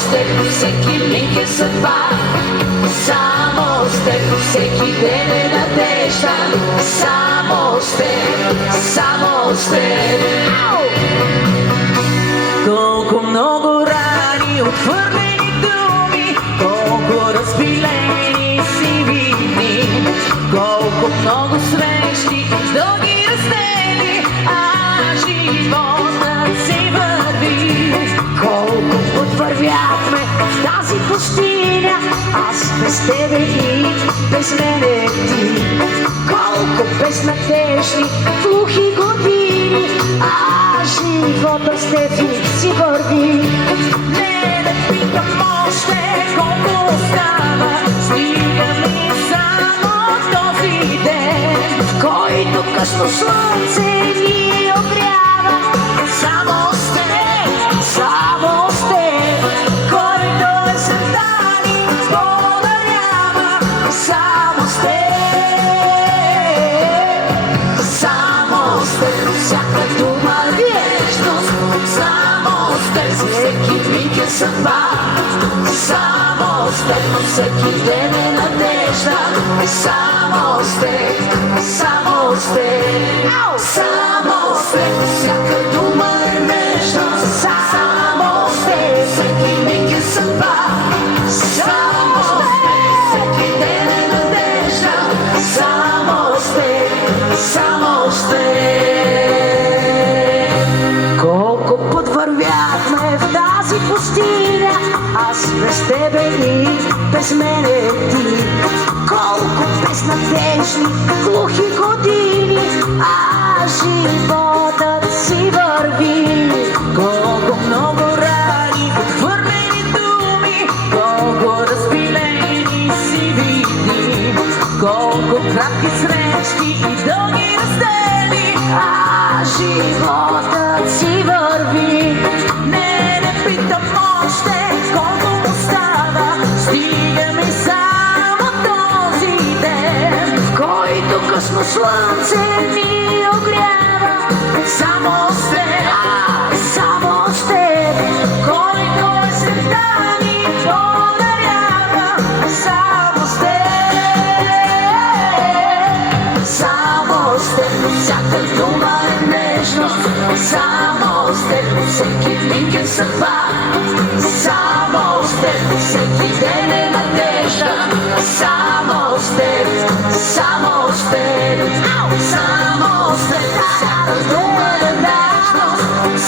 с теб всеки миг е съдба. Само с теб всеки ден е надежда. Само с теб, само с теб. Колко много рани, отхвърлени думи, колко разпилени сиви дни, колко много срещи, дълги раздели, а животът си върви. Колко път вървяхме в тази пустиня, аз без тебе и без мене ти. Колко безнадежни, глухи години, а живота с теб си върви. Не да питам още колко остава, стига ми само този ден, В който късно слънце ни огрява. само с теб, Само с теб, който е сърта ни подарява, само с теб. Само с теб всяка дума е вечност. Само с теб всеки миг е съдба. Само с теб всеки ден е надежда. Само с теб, само с теб. Само с теб всяка дума е нежност. Само с теб всеки миг е съдба. Само с теб всеки ден е надежда. Само с теб, само с теб. колко път вървяхме в тази пустиня, аз без тебе и без мене ти. Колко безнадежни, глухи години, а животът си върви. Колко много рани, отхвърлени думи, колко разпилени сиви дни, колко кратки срещи и дълги раздели, А животът си върви. не питам още колко остава, стига ми само този ден, В който късно слънце ни огрява. само с теб, Само с теб, който е света ни подарява, само с теб. Само с теб всяка дума е нежност. Само с теб всеки миг е съдба. Само с теб всеки ден е надежда. Само с теб, само с теб. Само с теб всяка дума е нежност.